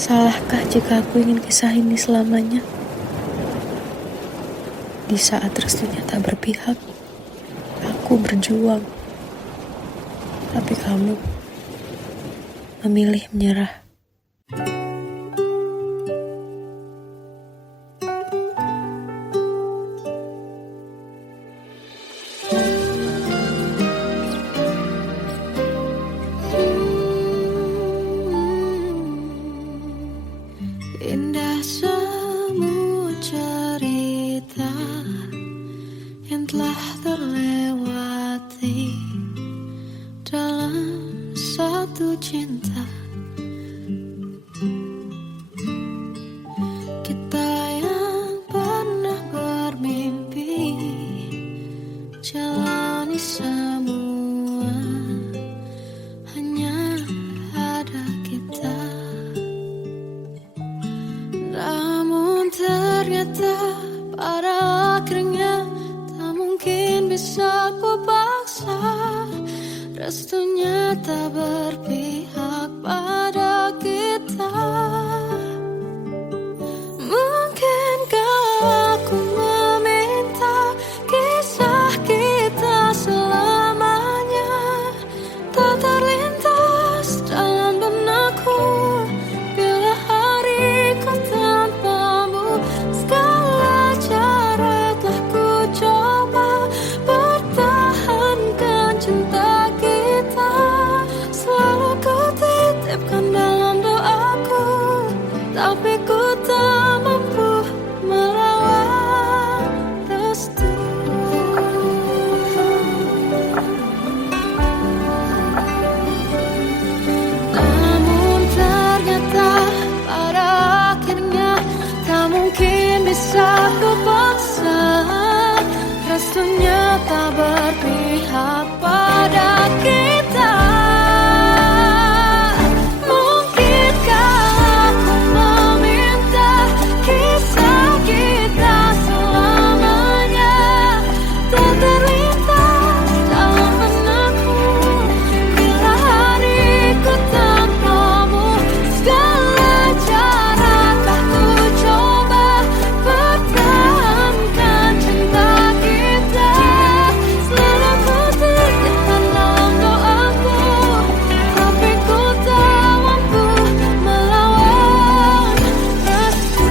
Salahkah jika aku ingin kisah ini selamanya? Di saat restunya tak berpihak, aku berjuang. Tapi kamu memilih menyerah. Indah semua cerita yang telah terlewati dalam satu cinta. Kita yang pernah bermimpi jalani semua, hanya ada kita. Namun ternyata pada akhirnya tak mungkin bisa ku paksa. Restunya tak berpihak pada kita. Mungkinkah aku meminta kisah kita selamanya tak terlintas dalam benakku. Bila hariku tanpamu, segala cara telah ku coba pertahankan cinta kita. Selalu ku titipkan dalam doaku, tapi ku tak mampu melawan restu. Namun ternyata pada akhirnya tak mungkin bisa ku paksa. Restunya tak berpihak pada kita. Mungkinkah aku meminta kisah kita selamanya tak terlintas dalam benakku. Bila hariku tanpamu, segala cara telah ku coba pertahankan cinta kita. Selalu ku titipkan dalam doaku, tapi ku tak mampu melawan restu.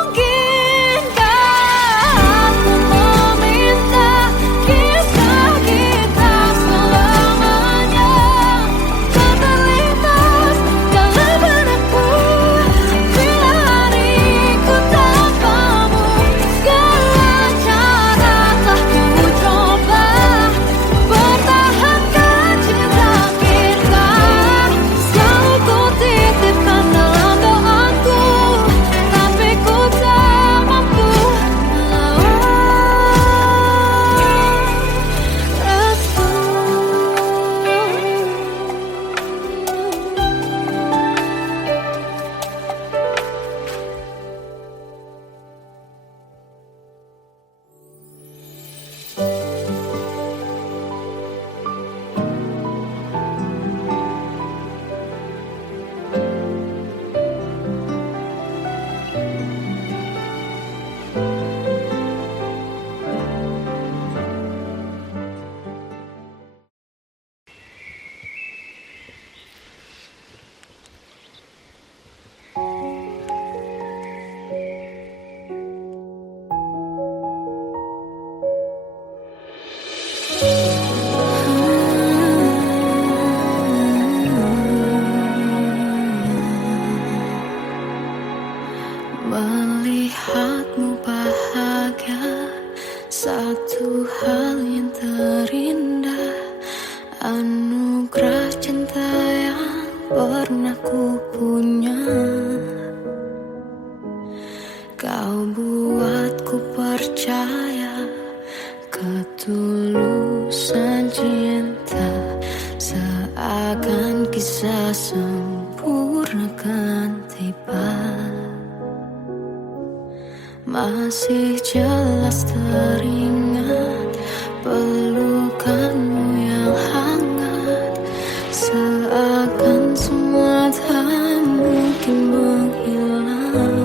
Mungkinkah aku meminta kisah kita selamanya tak terlintas dalam benakku. Bila hariku tanpamu, segala cara telah ku coba pertahankan cinta kita. Selalu ku titipkan dalam doaku, tapi ku tak mampu melawan restu. Melihatmu bahagia, satu hal yang terindah. Anugerah cinta yang pernah ku punya. Kau buatku percaya ketulusan cinta, seakan kisah semu. Masih jelas teringat pelukanmu yang hangat, seakan semua tak mungkin menghilang.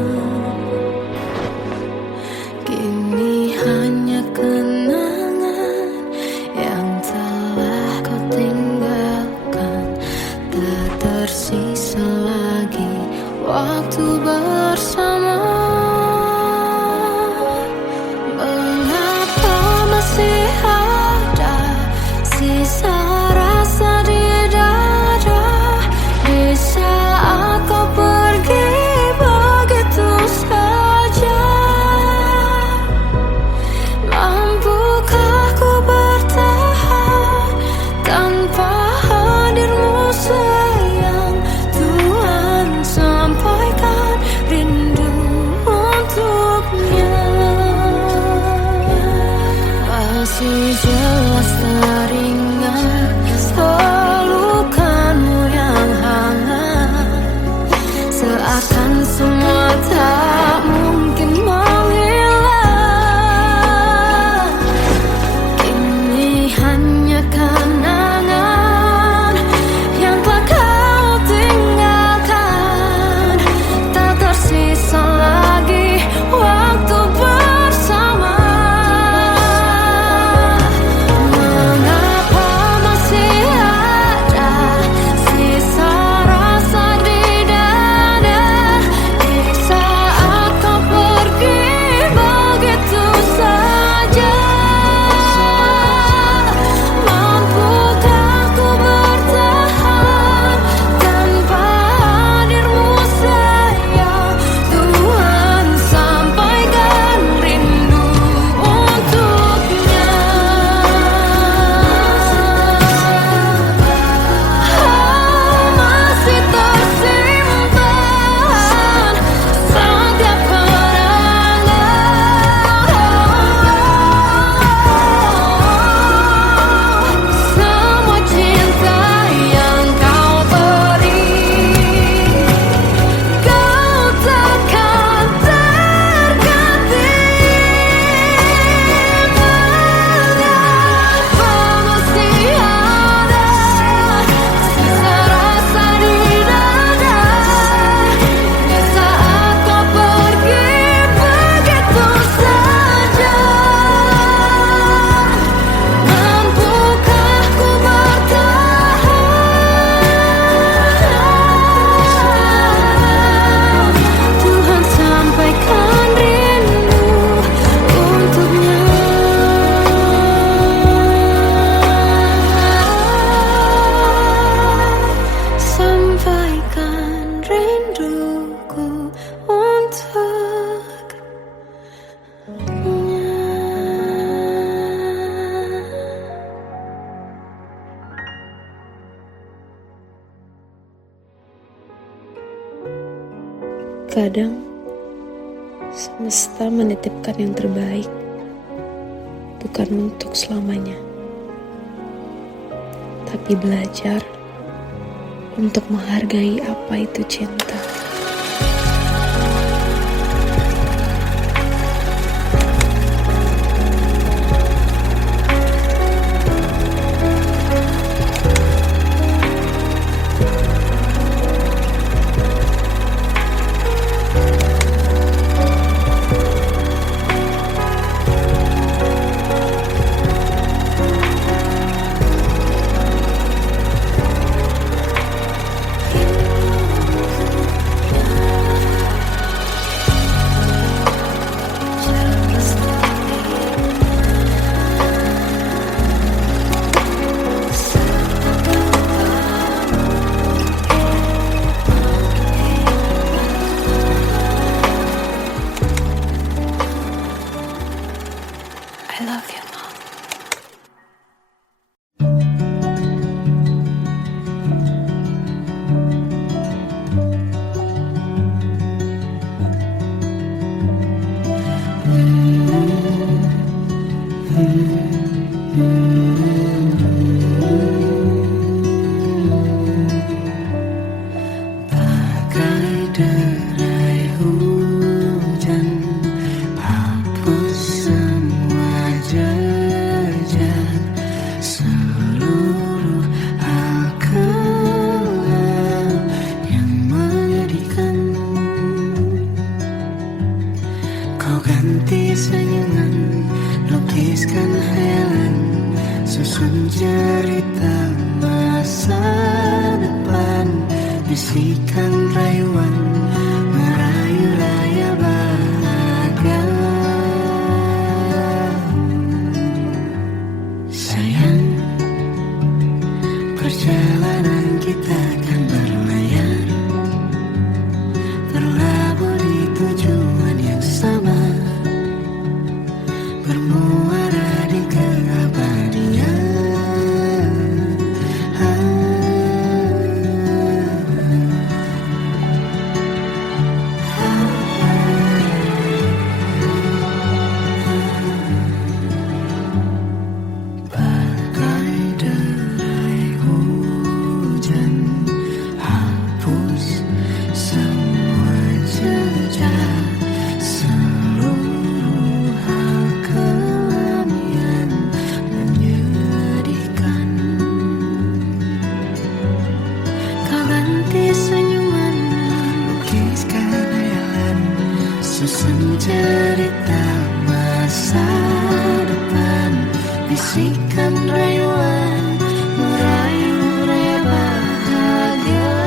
Kini hanya kenangan yang telah kau tinggalkan. Tak tersisa lagi waktu bersama. Sisa rasa di dada di saat kau pergi begitu saja. Mampukah ku bertahan tanpa hadirmu sayang? Tuhan, sampaikan rindu untuknya. Masih jelas teringat pelukanmu yang hangat, seakan semua tak mungkin menghilang. Kini hanya kenangan yang telah kau tinggalkan. Tak tersisa lagi waktu bersama. Kadang semesta menitipkan yang terbaik, bukan untuk selamanya, tapi belajar untuk menghargai apa itu cinta. I love you, Mom. Bagai derai hujan semua jejak, seluruh hal kelam yang menyedihkan. Kau ganti senyuman, lukiskan hayalan, susun cerita masa depan, bisikan rayuan, merayu raya bahagia. Sayang, perjalanan kita akan berlayar, berlabuh di tujuan yang sama, bermuara di keabadian. Bagai derai hujan, hapus semua jejak, seluruh hal kelam yang menyedihkan. Kau ganti senyuman, lukiskan hayalan, susun cerita masa depan, bisikan rayuan, merayu raya bahagia.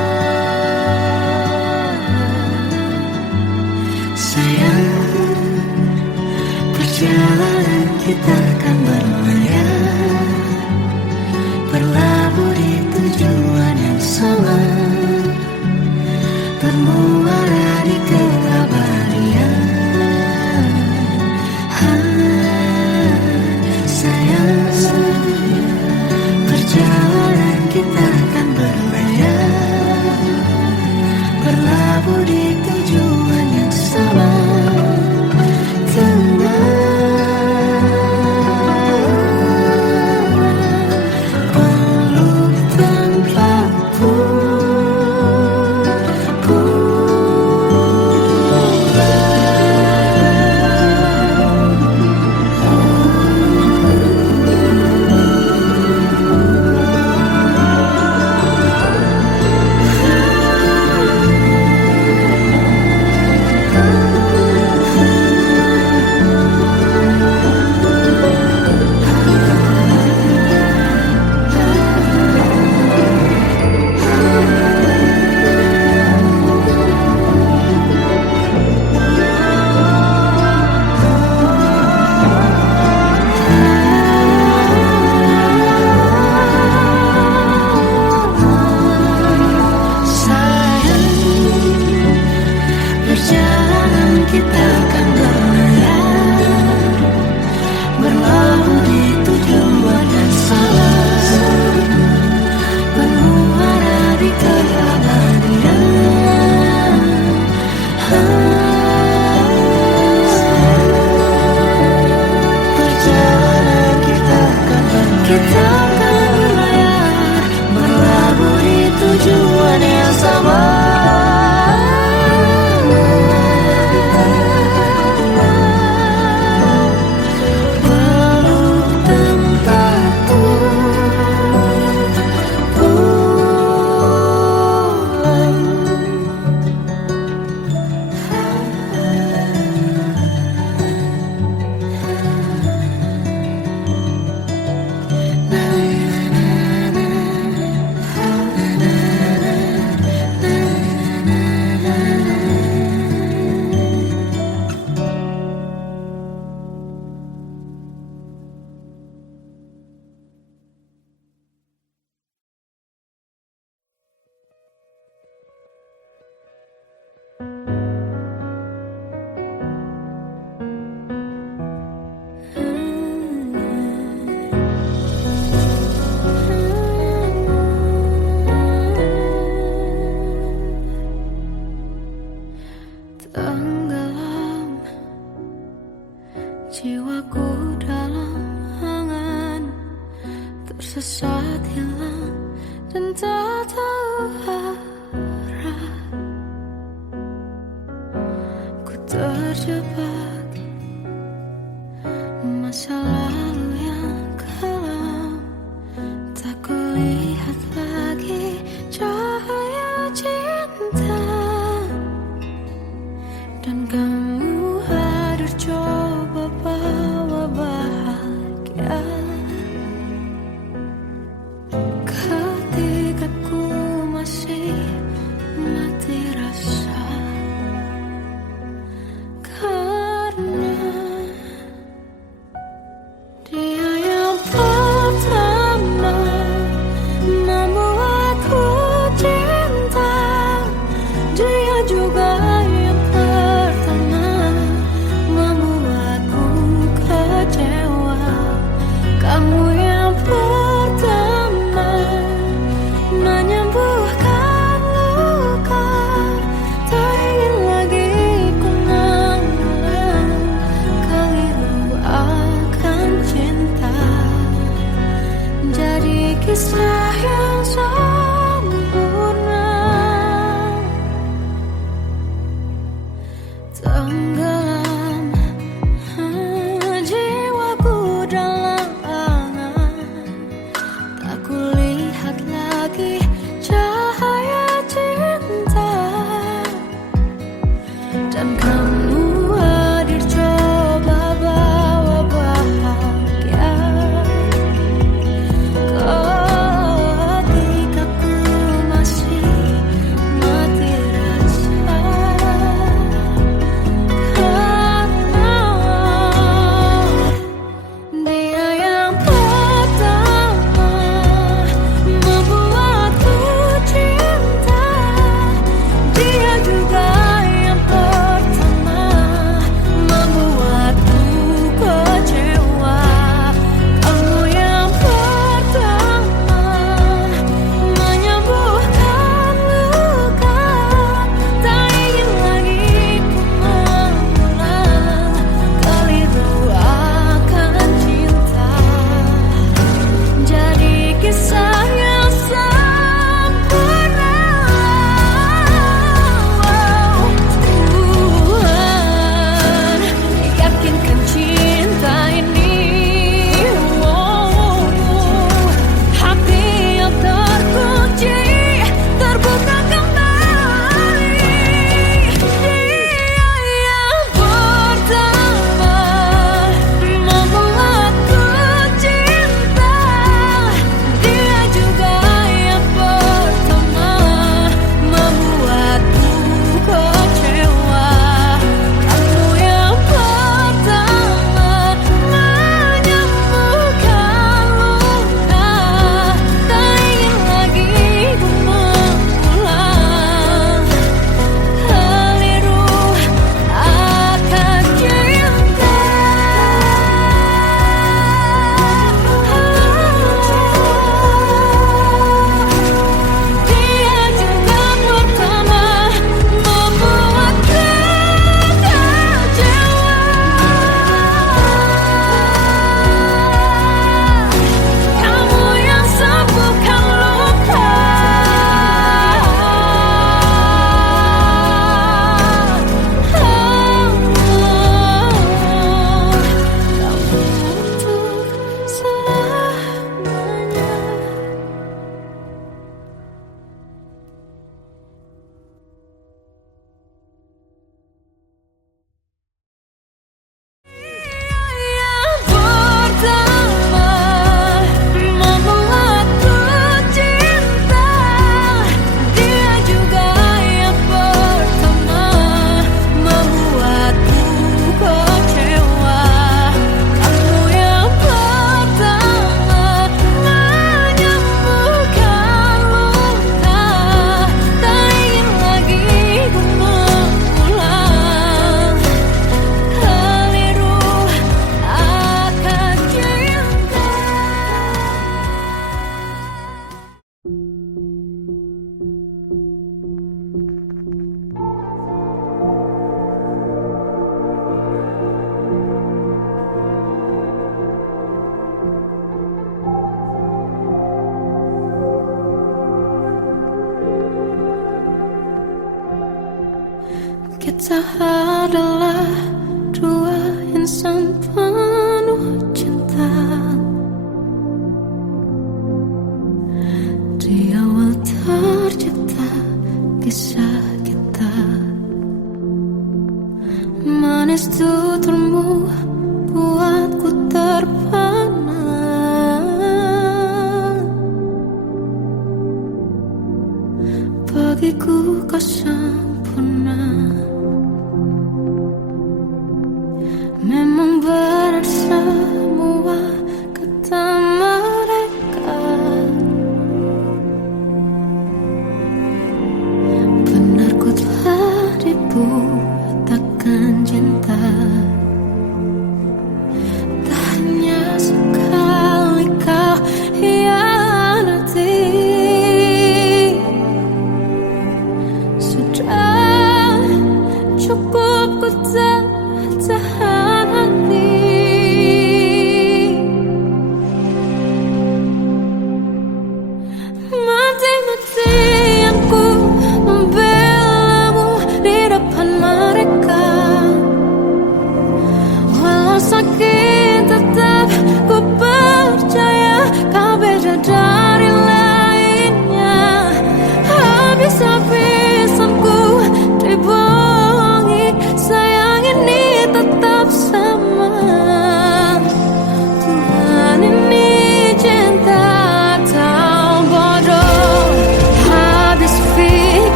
Sayang, perjalanan kita akan berlayar, berlabuh di tujuan yang sama, bermuara di keabadian. Sayang, perjalanan kita akan berlayar, berlabuh di tujuan yang sama. Peluk tanpa kita akan berlayar, berlabuh di tujuan yang sama, bermuara di keabadian. Perjalanan kita akan berlayar, berlabuh di tujuan yang sama. Tenggelam jiwaku dalam angan, tersesat hilang dan tak tahu arah. Ku terjebak masa lalu yang kelam, tak kulihat lagi cahaya cinta. Dan kamu hadir coba bawa bahagia. Ketika ku masih mati rasa, karena dia yang pertama membuatku cinta. Dia juga yang pertama membuatku kecewa. Kamu yang pertama menyembuhkan luka. Tak ingin lagi ku mengulang keliru akan cinta. Jadi kisah yang sempurna, tenggelam jiwaku dalam angan. Tak kulihat lagi cahaya cinta. Dan kamu hadir coba bawa bahagia. Ketika ku masih mati rasa, karena dia yang pertama membuatku cinta. Dia juga yang pertama membuatku kecewa. Kamu yang pertama menyembuhkan luka. Tak ingin lagi ku mengulang keliru akan cinta. Jadi kisah yang sempurna. Tuhan yakinkan cinta ini. Hati yang terkunci terbuka kembali. Dia yang pertama membuatku cinta. Dia juga yang pertama membuatku kecewa. Kamu yang pertama menyembuhkan luka. Tak ingin lagi ku mengulang keliru akan cinta. Dia juga pertama membuatku kecewa. Kamu yang sembuhkan luka. Kamu untuk selamanya. Yang pertama membuatku cinta. Dia juga yang pertama membuatku kecewa. Kamu yang pertama menyembuhkan luka. Tak ingin lagi ku mengulang keliru akan cinta. Kita adalah dua insan penuh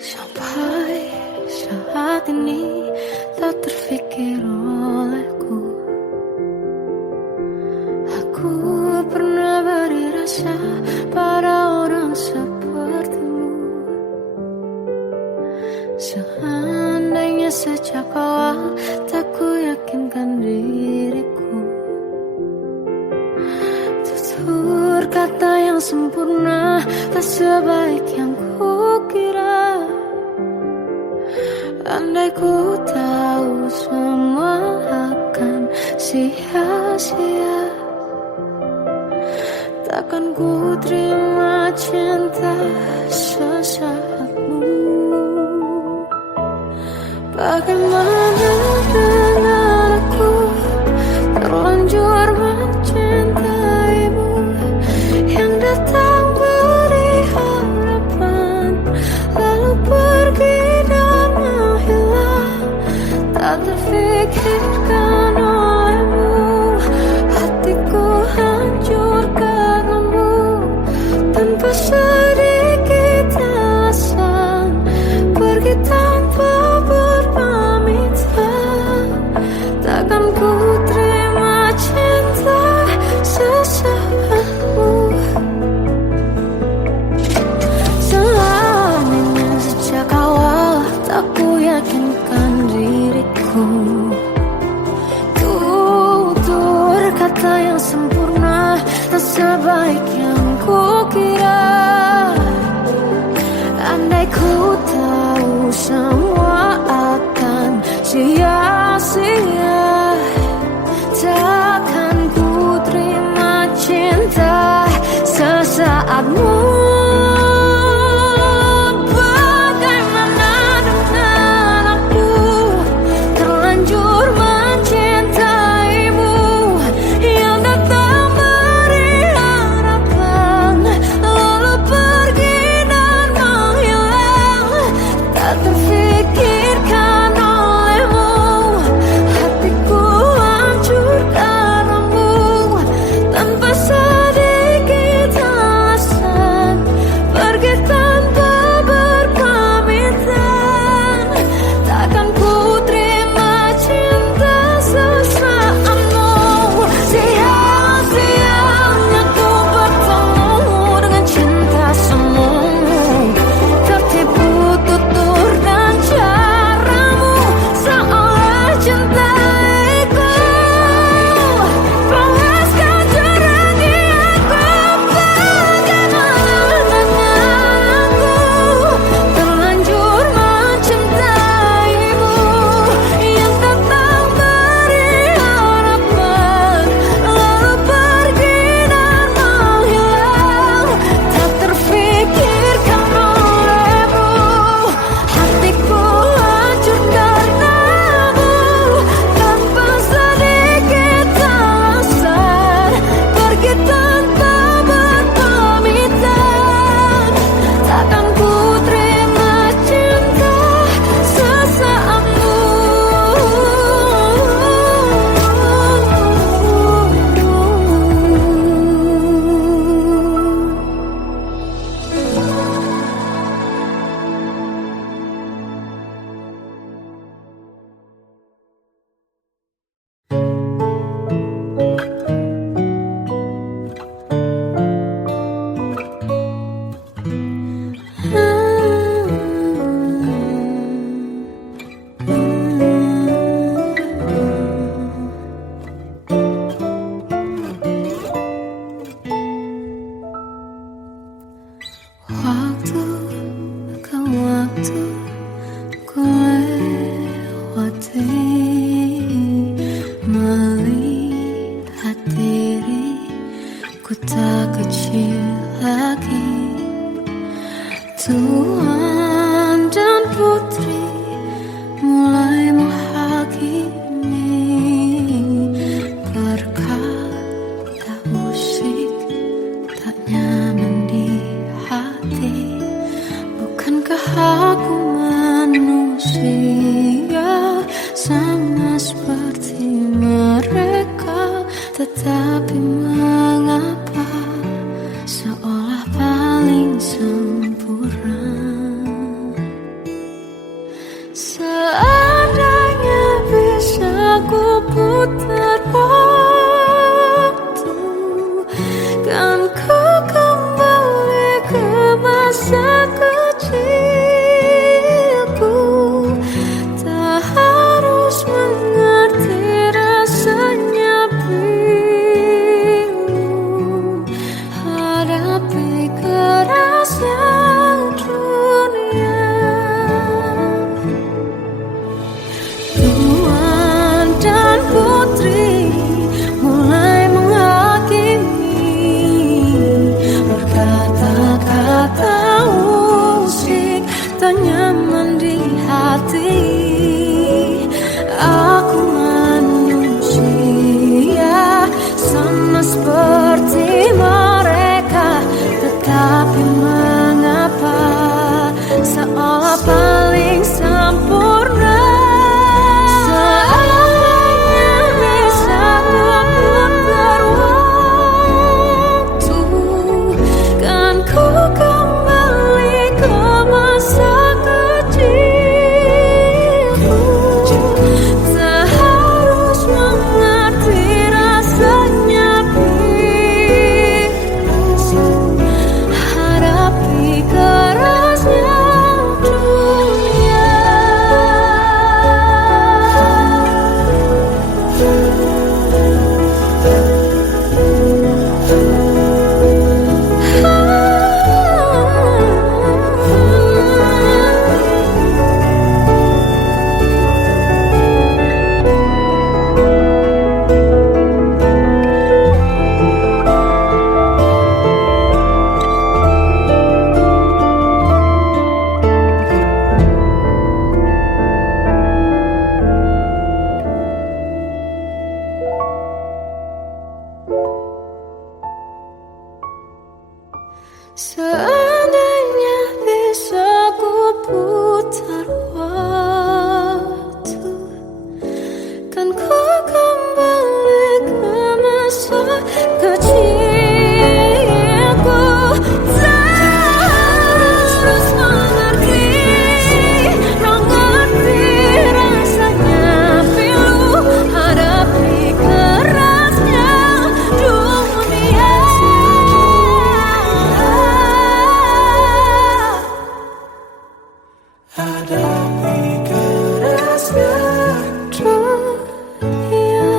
Sampai saat ini tak terfikir olehku. Aku pernah beri rasa pada orang sepertimu. Seandainya sejak awal tak ku yakinkan diriku. Tutur kata yang sempurna tak sebaik yang kukira. Andai ku tahu semua akan sia-sia, takkan ku terima cinta sesaatmu. Bagaimana dengan aku terlanjur mencintaimu, yang datang beri harapan lalu pergi dan menghilang. Tak terfikirkan olehmu, hatiku hancur karenamu. Tanpa sedikit alasan pergi tanpa berpamitan. Takkan ku terima cinta sesaatmu. Selamanya sejak awal tak ku yakinkan diriku. Tutur kata yang sempurna tak sebaik yang kukira. Andai ku tahu semua akan sia-sia, takkan ku terima cinta sesaatmu. Bagaimana dengan aku terlanjur mencintaimu, yang datang beri harapan lalu pergi dan menghilang. Tak terfikirkan olehmu, hatiku hancur karenamu. Tanpa sedikit alasan pergi tanpa berpamitan. Takkan ku terima cinta sesaatmu. Sia-sianya ku bertemu dengan cinta semu. Tertipu tutur dan caramu, seolah cintaiku. Panaskan jernih aku. Bagaimana dengan aku terlanjur mencintaimu, yang datang beri harapan lalu pergi dan menghilang. Tak terfikirkan olehmu, hatiku hancur karenamu. Tanpa sedikit alasan pergi tanpa berpamitan. Takkan ku terima cinta sesaatmu. Waktu ke waktu ku lewati, melihat diriku tak kecil lagi. Tuan dan putri mulai menghakimi, berkata musik tak nyaman di hati. Bukankah aku manusia sama seperti mereka? Tetapi mengapa seolah paling sempurna? Seandainya bisa ku putar waktu, kan ku kembali ke masa kecilku. Tak harus mengerti rasanya bingung hadapi kerasnya dunia. Tuan dan putri mulai menghakimi, berkata-kata usik tak nyaman di hati. Aku manusia sama seperti mereka, tetapi mengapa seolah paling sempurna. Seandainya bisa ku putar waktu, kan ku kembali ke masa kecilku. Tak harus mengerti rasanya bingung hadapi kerasnya dunia. Seandainya bisa ku putar waktu, kan ku kembali ke masa kecilku. Tak harus mengerti rasanya pilu hadapi kerasnya dunia. Hadapi kerasnya dunia.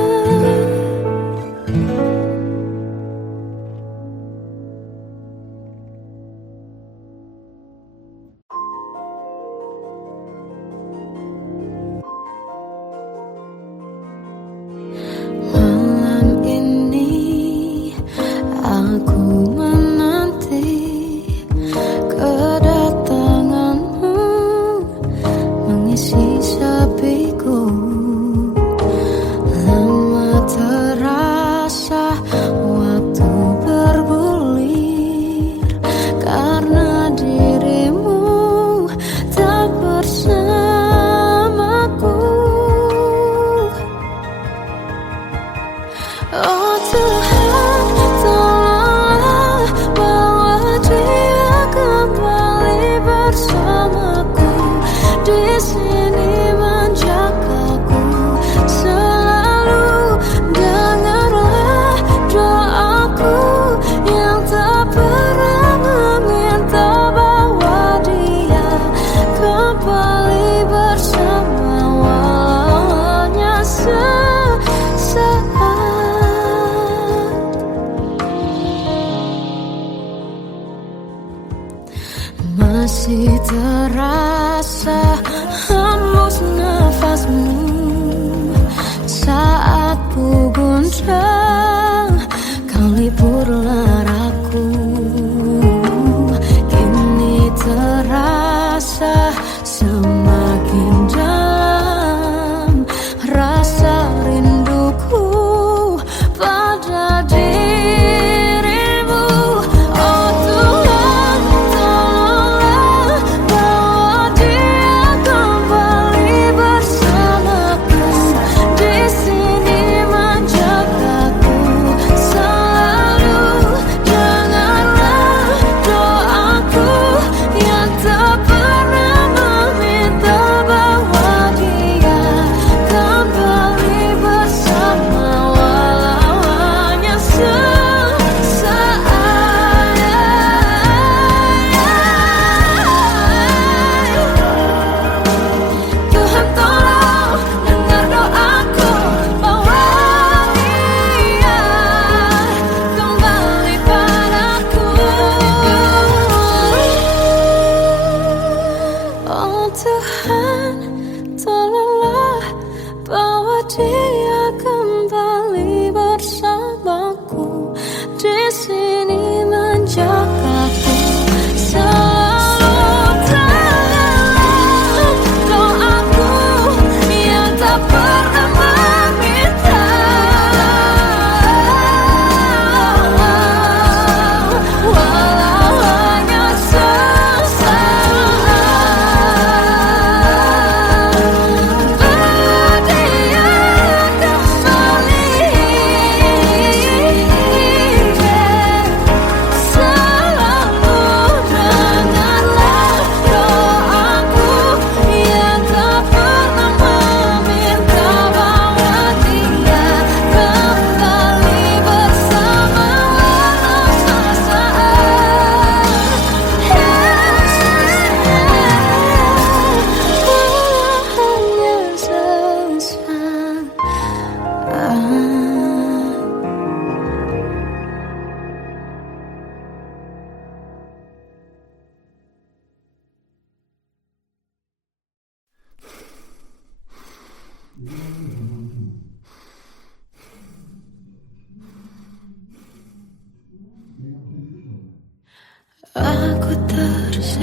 Malam ini aku menanti kedatanganmu mengisi sepiku. Lama terasa waktu bergulir karena dirimu tak bersamaku. Oh Tuhan, tolonglah bawa dia kembali bersamaku. Di sini menjagaku selalu. Dengarlah doaku yang tak pernah meminta, bawa dia kembali bersama walaunya sesaat. Masih terasa hembus nafasmu saat ku guncang, kau liburlah aku. Kini terasa semakin jauh.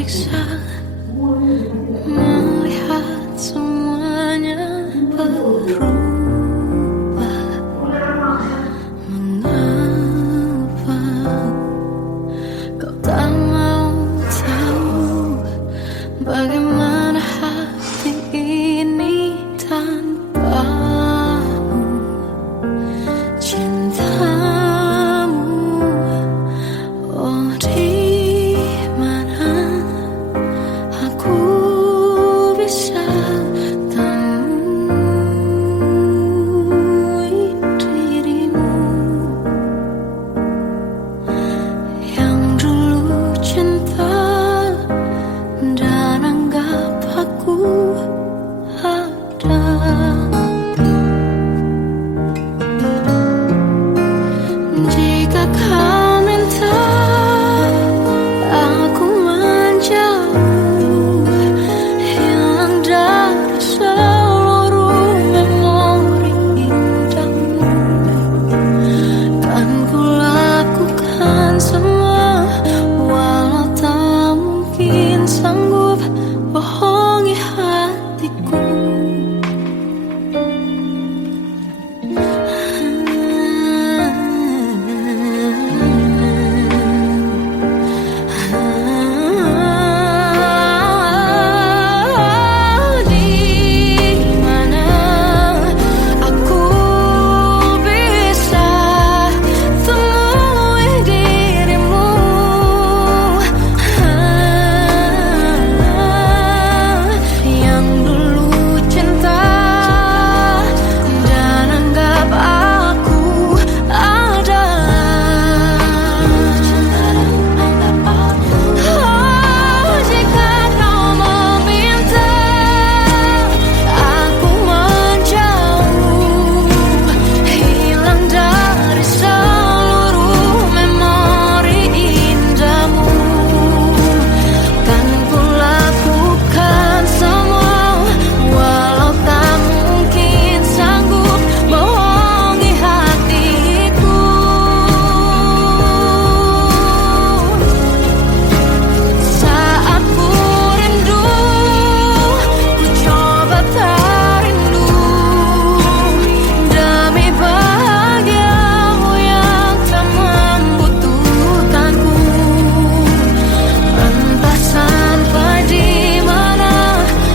tersiksa melihat semuanya berubah. Mengapa kau tak mau tahu bagaimana hati ini tanpamu? Cintamu, oh di mana aku bisa temui dirimu yang dulu cinta dan anggap aku ada. Jika kau minta aku menjauh, hilang dari seluruh memori indahmu, kan ku lakukan semua, walau tak mungkin sanggup bohongi hatiku. Di mana aku bisa temui dirimu yang dulu cinta dan anggap aku ada. Oh, jika kau meminta aku menjauh, hilang dari seluruh memori indahmu, kan ku lakukan semua, walau tak mungkin sanggup bohongi hatiku. Saat ku rindu, ku coba tak rindu, demi bahagiamu yang tak membutuhkanku. Entah sampai di mana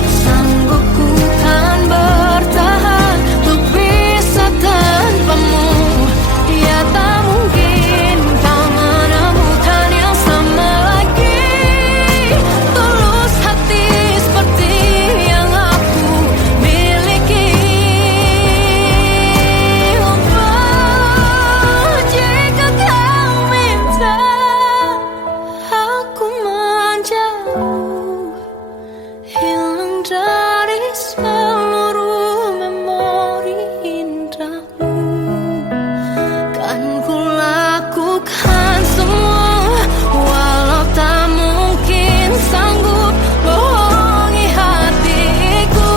sanggup ku kan bertahan untuk bisa tanpamu. Ya tak mungkin kau menemukan yang sama lagi, tulus hati seperti yang aku miliki. Oh, jika kau minta aku menjauh, hilang dari seluruh memori indahmu, kan ku lakukan semua, walau tak mungkin sanggup bohongi hatiku.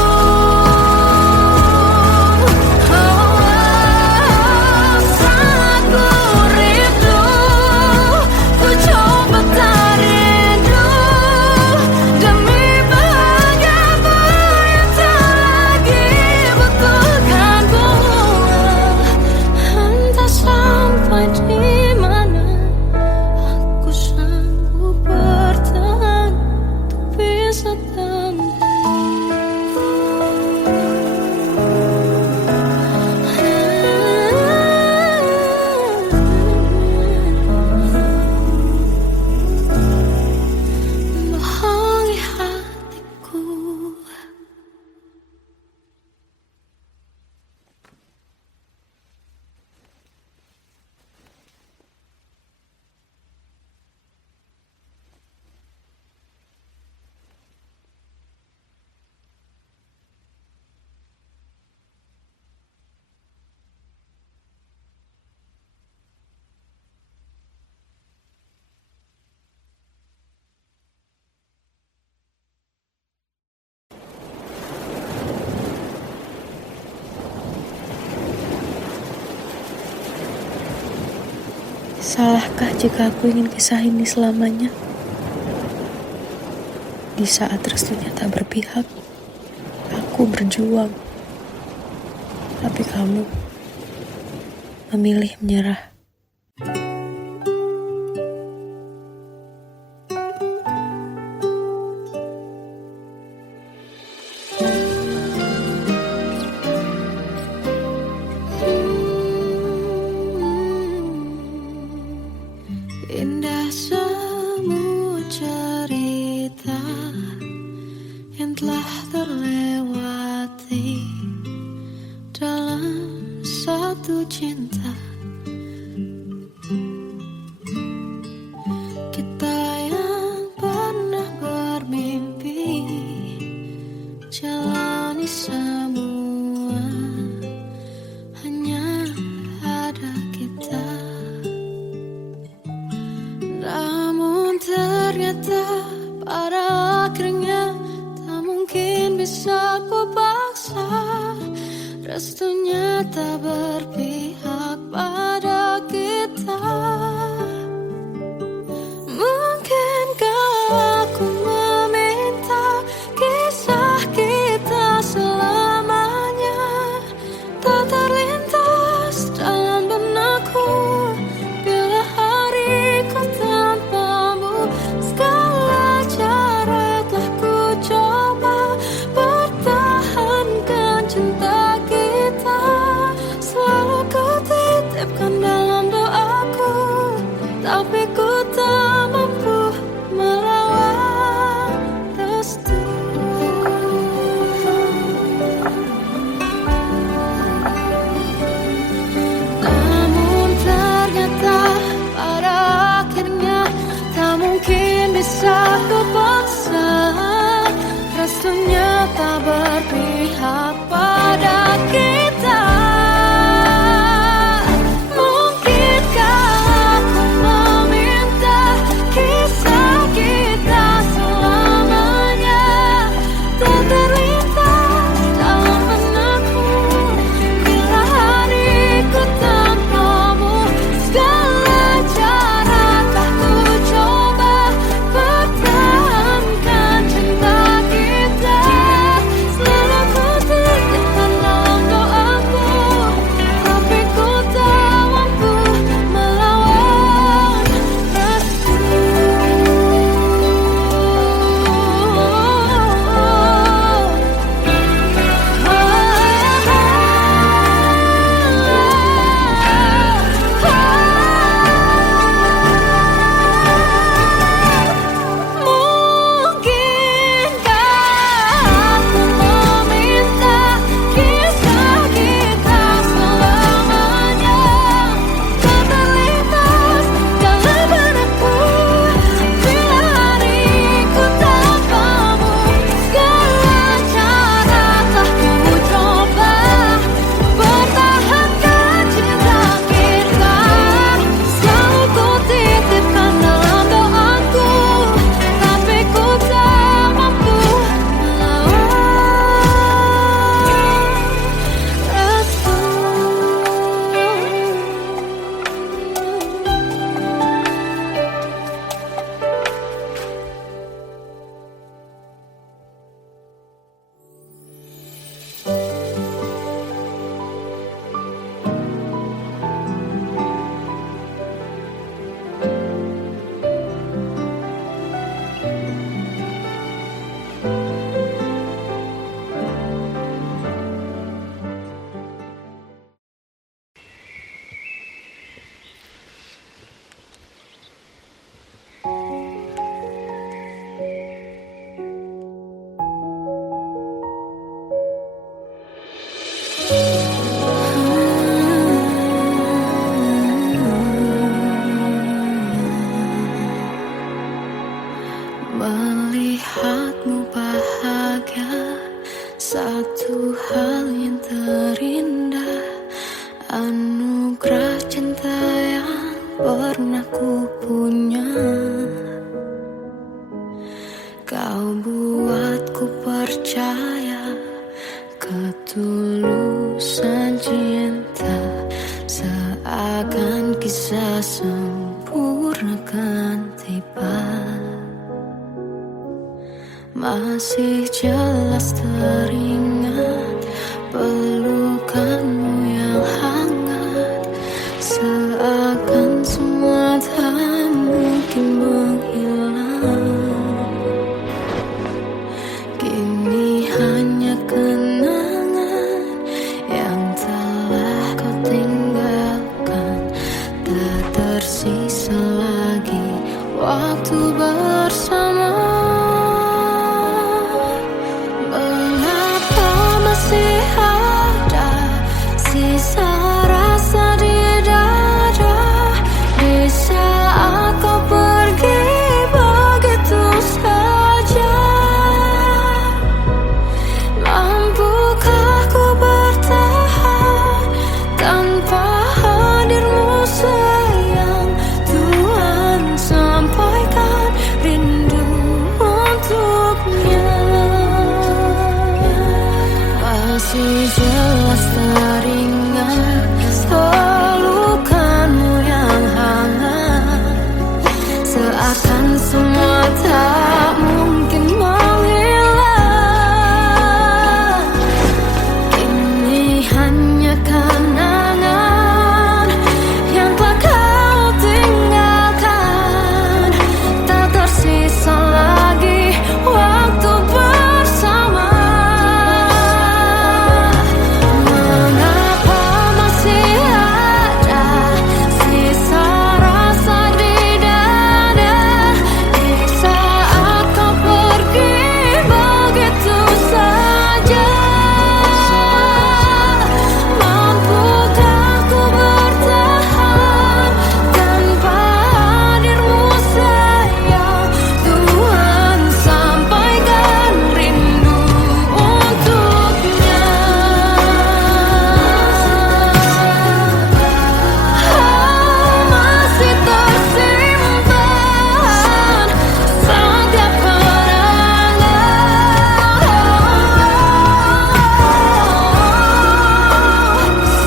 Saat ku rindu, ku coba tak rindu, demi bahagiamu yang tak lagi butuhkanku. Entah sampai di mana aku sanggup bertahan untuk bisa bohongi hatiku. Salahkah jika aku ingin kisah ini selamanya? Di saat restunya tak berpihak, aku berjuang. Tapi kamu memilih menyerah. Indah semua cerita yang telah terlewati dalam satu cinta. Kita yang pernah bermimpi jalani semua, hanya ada kita. Namun ternyata pada akhirnya tak mungkin bisa ku paksa. Restunya tak berpihak pada kita. Mungkinkah aku meminta kisah kita selamanya tak terlintas dalam benakku bila hariku tanpamu. Segala cara telah ku coba pertahankan cinta kita. Selalu ku titipkan dalam doaku, tapi ku tak mampu melawan restu. Namun ternyata pada akhirnya tak mungkin bisa ku paksa. Restunya tak berpihak pada kita. Mungkinkah aku meminta kisah kita selamanya tak terlintas dalam benakku bila hariku tanpamu. Segala cara telah ku coba pertahankan cinta kita. Selalu ku titipkan dalam doaku, tapi ku tak mampu melawan restu. Mungkinkah aku meminta kisah kita selamanya tak terlintas dalam benakku bila hariku tanpamu. Segala cara telah ku coba pertahankan cinta kita. Selalu ku titipkan dalam doaku, tapi ku tak mampu melawan restu. Melihatmu bahagia, satu hal yang terindah, anugerah cinta yang pernah ku punya. Kau buatku percaya ketulusan cinta, seakan kisah sempurna kan tiba. Masih jelas teringat pelukanmu yang hangat, seakan semua tak mungkin menghilang. Kini hanya kenangan yang telah kau tinggalkan, tak tersisa lagi waktu bersama. Mengapa masih ada sisa rasa di dada, di saat kau pergi begitu saja? Mampukah ku bertahan tanpa hadirmu sayang? Tuhan, sampaikan rindu untuknya. Masih jelas teringat pelukanmu yang hangat, seakan semua tak mungkin menghilang. Kini hanya kenangan yang telah kau tinggalkan, tak tersisa lagi waktu bersama. Mengapa masih ada sisa rasa di dada, di saat kau pergi begitu saja? Mampukah ku bertahan tanpa hadirmu sayang? Tuhan, sampaikan rindu untuknya. Masih tersimpan setiap kenangan,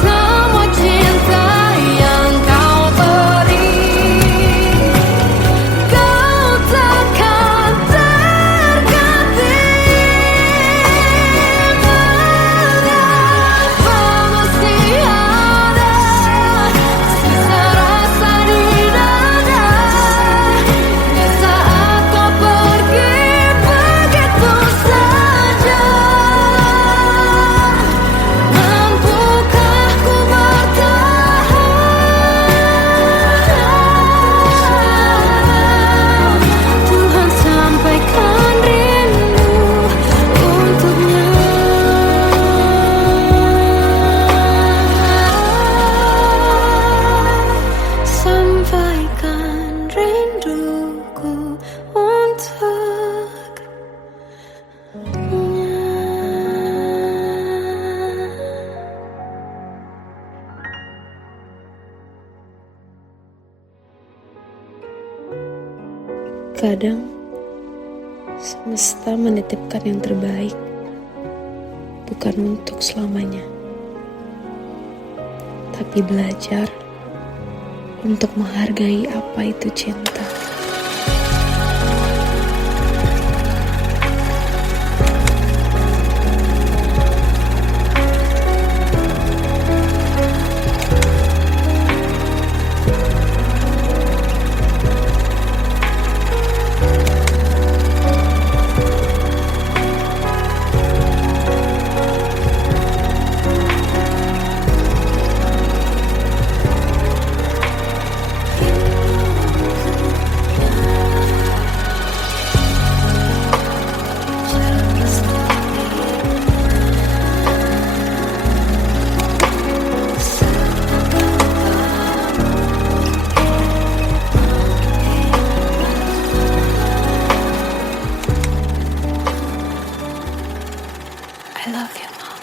semua cinta yang kau beri, kau takkan terganti. Mengapa masih ada sisa rasa di dada, di saat kau pergi begitu saja? Mampukah ku bertahan? Tuhan, sampaikan rindu untuknya. Sampaikan rinduku untuknya. Kadang semesta menitipkan yang terbaik, bukan untuk selamanya, tapi belajar untuk menghargai apa itu cinta. I love you, Mom.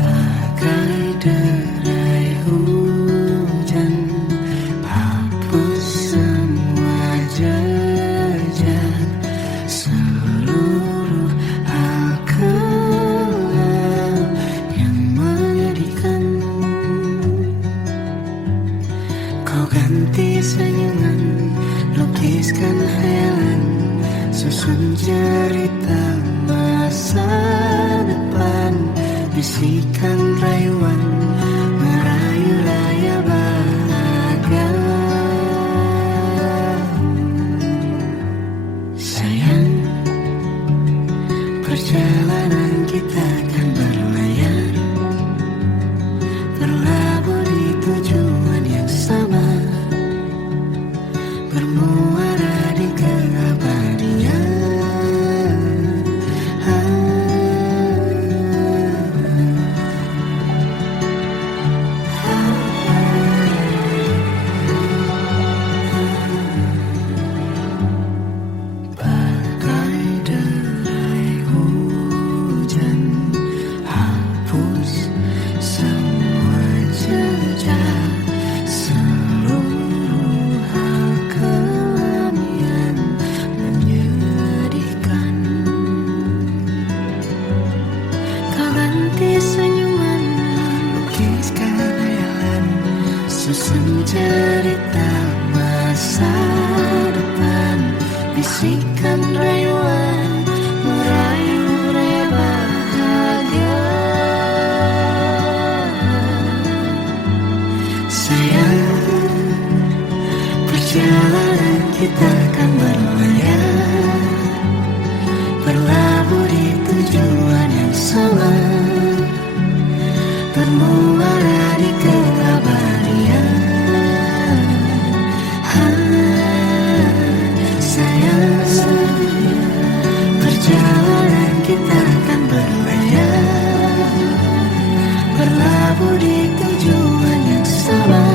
Bagai derai hujan susun cerita masa depan, bisikan rayuan merayu raya bahagia. Sayang, perjalanan kita akan berlayar, berlabuh di tujuan yang sama, bermuara di keabadian. Bagai derai hujan, hapus semua jejak, seluruh hal kelam yang menyedihkan. Kau ganti senyuman, lukiskan hayalan, susun cerita masa depan, bisikan rayuan merayu raya bahagia. Sayang, perjalanan kita akan berlayar, berlabuh di tujuan yang sama, bermuara di keabadian. Sayang, perjalanan kita akan berlayar, berlabuh di tujuan yang sama.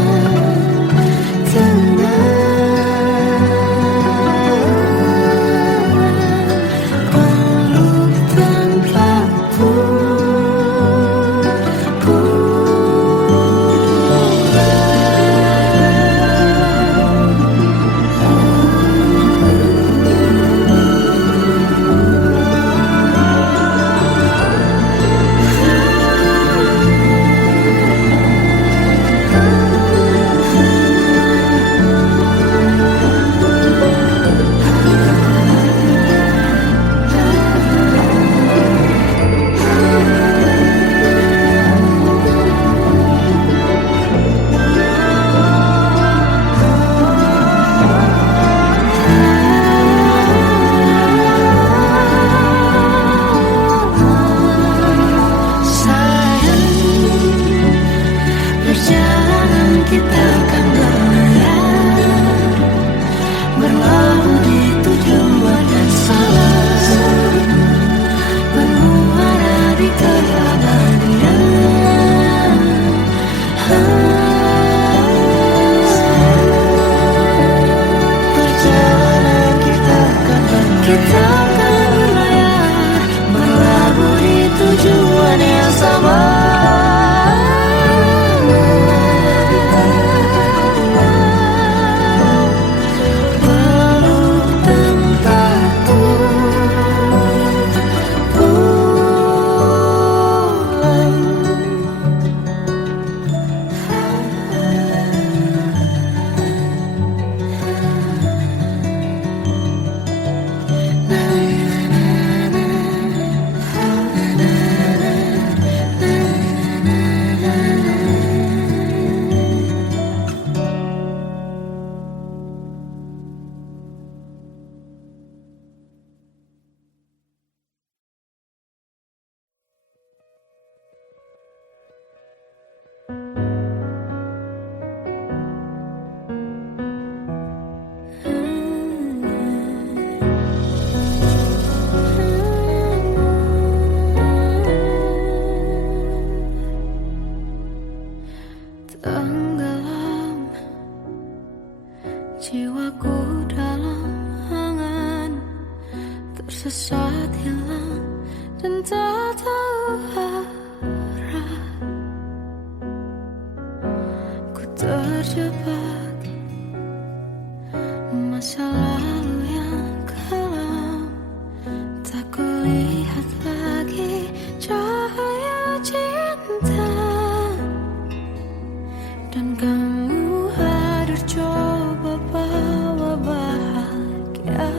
Peluk tanpa tersesat hilang dan tak tahu arah. Ku terjebak masa lalu yang kelam, tak kulihat lagi cahaya cinta. Dan kamu hadir coba bawa bahagia.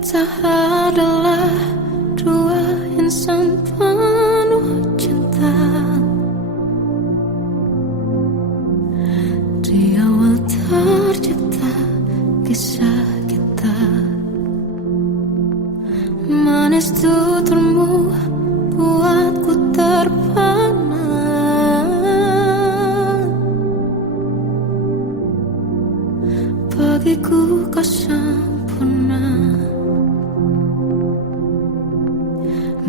Kita adalah dua insan penuh cinta. Di awal tercipta kisah kita, manis tuturmu buatku terpana. Bagiku kau sempurna.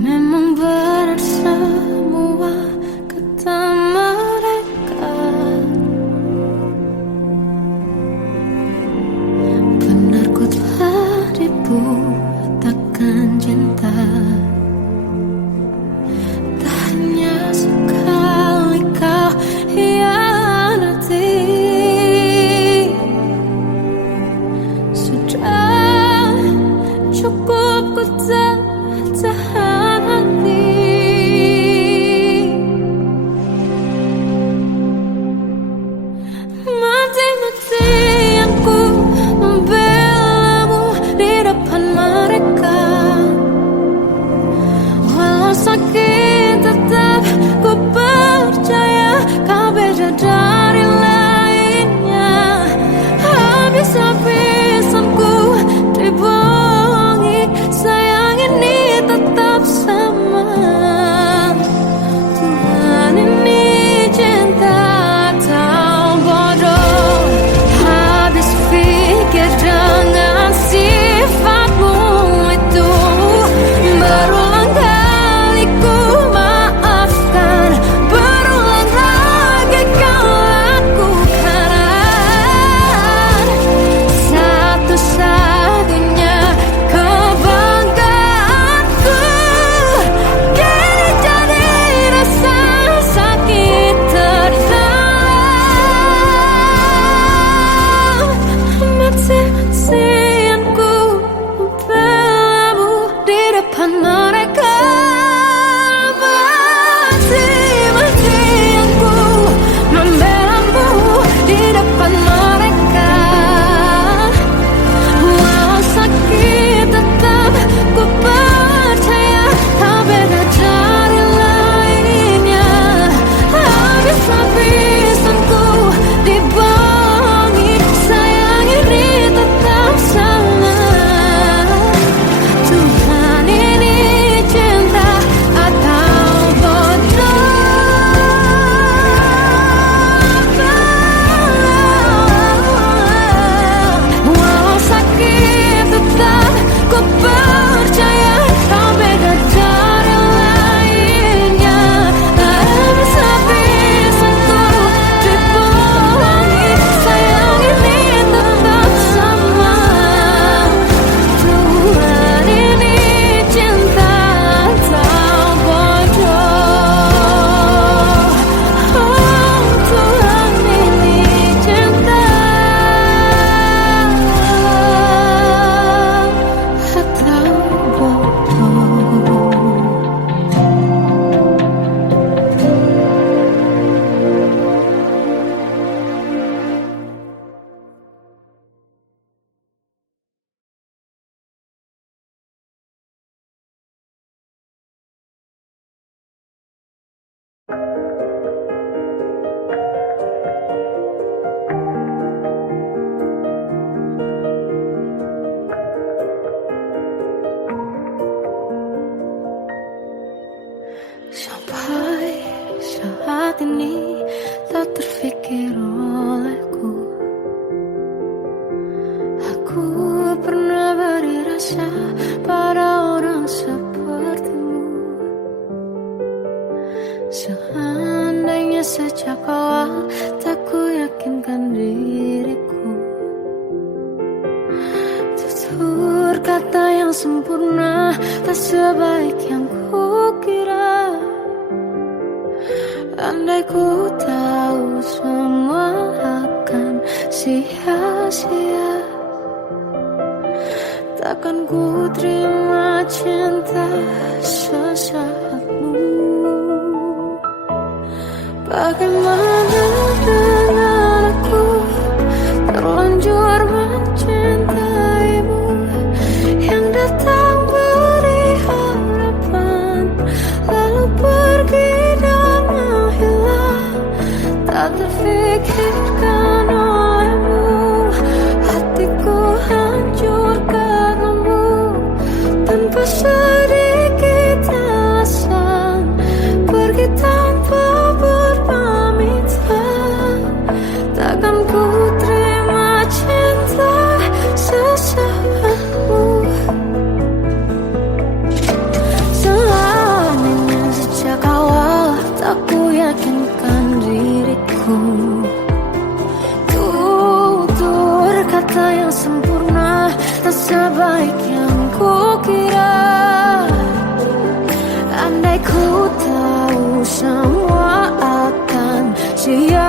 Memang benar semua kata mereka, benar ku telah dibutakan cinta. Tak hanya sekali kau hianati, sudah cukup ku tahan hati. Mati-matian ku membelamu di depan mereka. Walau sakit tetap ku percaya kau beda dari lainnya. Habis-habisan ku dibohongi, sayang ini tetap sama. Tuhan ini cinta atau bodoh. Habis pikir dengan sifatmu itu, berulang kali ku maafkan, berulang lagi kau lakukan. Satu-satunya kebanggaanku kini jadi rasa sakit terdalam. Mati-matian ku membelamu di depan mereka. Mati-matian ku membelamu di depan mereka. Walau sakit tetap ku percaya kau beda dari lainnya. Habis-habisan ku dibohongi, sayang ini tetap sama. Tuhan ini cinta atau bodoh. Walau sakit tetap ku percaya kau beda dari lainnya. Habis-habisan ku dibohongi, sayang ini tetap sama. Tuhan ini cinta atau bodoh. Oh, Tuhan ini cinta atau bodoh. Sampai saat ini tak terfikir olehku, aku pernah beri rasa pada orang sepertimu. Seandainya sejak awal tak ku yakinkan diriku, tutur kata yang sempurna tak sebaik yang kukira. Andai ku tahu semua akan sia-sia, takkan ku terima cinta sesaatmu. Bagaimana dengan aku, terlanjur mencintaimu, yang aku. Tutur kata yang sempurna tak sebaik yang kukira. Andai ku tahu semua akan sia.